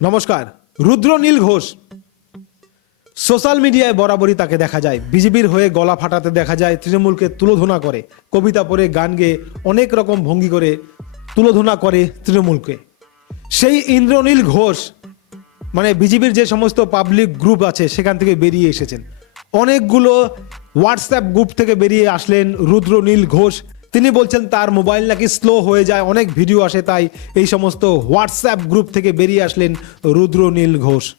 নমস্কার, রুদ্রনীল ঘোষ। সোশ্যাল মিডিয়ায় বরাবরই তাকে দেখা যায়। বিজেপির হয়ে গলা ফাটাতে দেখা যায়, তৃণমূলকে তুলোধনা করে। কবিতা পড়ে, গান গেয়ে অনেক রকম ভঙ্গি করে তুলোধনা করে তৃণমূলকে। সেই ইন্দ্রনীল ঘোষ মানে বিজেপির যে সমস্ত পাবলিক গ্রুপ আছে, সেখান থেকে বেরিয়ে এসেছেন। অনেকগুলো হোয়াটসঅ্যাপ গ্রুপ থেকে বেরিয়ে আসলেন রুদ্রনীল ঘোষ। তিনি বলছেন তার মোবাইল নাকি স্লো হয়ে যায়, অনেক ভিডিও আসে, তাই এই সমস্ত হোয়াটসঅ্যাপ গ্রুপ থেকে বেরিয়ে আসলেন রুদ্রনীল ঘোষ।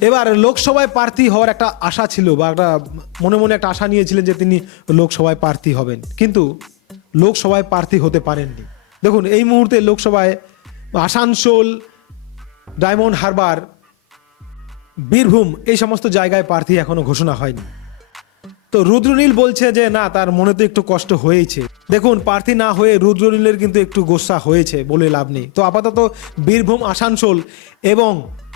এবার লোকসভায় প্রার্থী হওয়ার একটা আশা ছিল, বা একটা মনে মনে একটা আশা নিয়েছিলেন যে তিনি লোকসভায় প্রার্থী হবেন। কিন্তু লোকসভায় প্রার্থী হতে পারেননি। দেখুন, এই মুহূর্তে লোকসভায় আসানসোল, ডায়মন্ড হারবার, বীরভূম এই সমস্ত জায়গায় প্রার্থী এখনও ঘোষণা হয়নি। তো রুদ্রনীল বলছে যে, না, তার মনে তো একটু কষ্ট হয়েছে। দেখুন, প্রার্থী না হয়ে রুদ্রনীলের কিন্তু একটু গোসা হয়েছে বলে লাভ নেই। তো আপাতত বীরভূম, আসানসোল এবং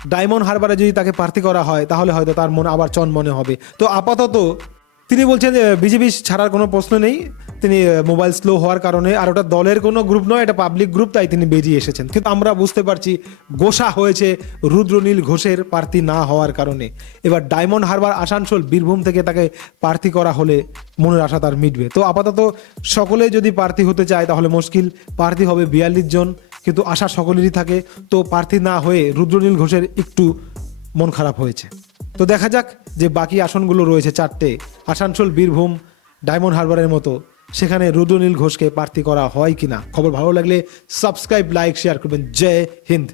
ডায়মন্ড হারবারে যদি তাকে প্রার্থী করা হয়, তাহলে হয়তো তার মনে আবার চন মনে হবে। তো আপাতত তিনি বলছেন যে, বিজেপি ছাড়ার কোনো প্রশ্ন নেই। তিনি মোবাইল স্লো হওয়ার কারণে আর ওটা দলের কোনো গ্রুপ নয়, এটা পাবলিক গ্রুপ তাই তিনি বেরিয়ে এসেছেন। কিন্তু আমরা বুঝতে পারছি গোসা হয়েছে রুদ্রনীল ঘোষের প্রার্থী না হওয়ার কারণে। এবার ডায়মন্ড হারবার আসানসোল, বীরভূম থেকে তাকে প্রার্থী করা হলে মনের আশা তার মিটবে। তো আপাতত সকলে যদি প্রার্থী হতে চায়, তাহলে মুশকিল, প্রার্থী হবে বিয়াল্লিশ জন, কিন্তু আশা সকলেরই থাকে। তো প্রার্থী না হয়ে রুদ্রনীল ঘোষের একটু মন খারাপ হয়েছে। তো দেখা যাক যে বাকি আসনগুলো রয়েছে চারটে, আসানসোল, বীরভূম, ডায়মন্ড হারবারের মতো। সেখানে রুদ্রনীল ঘোষকে প্রার্থী করা হয় কিনা? খবর ভালো লাগলে সাবস্ক্রাইব লাইক শেয়ার করবেন। জয় হিন্দ।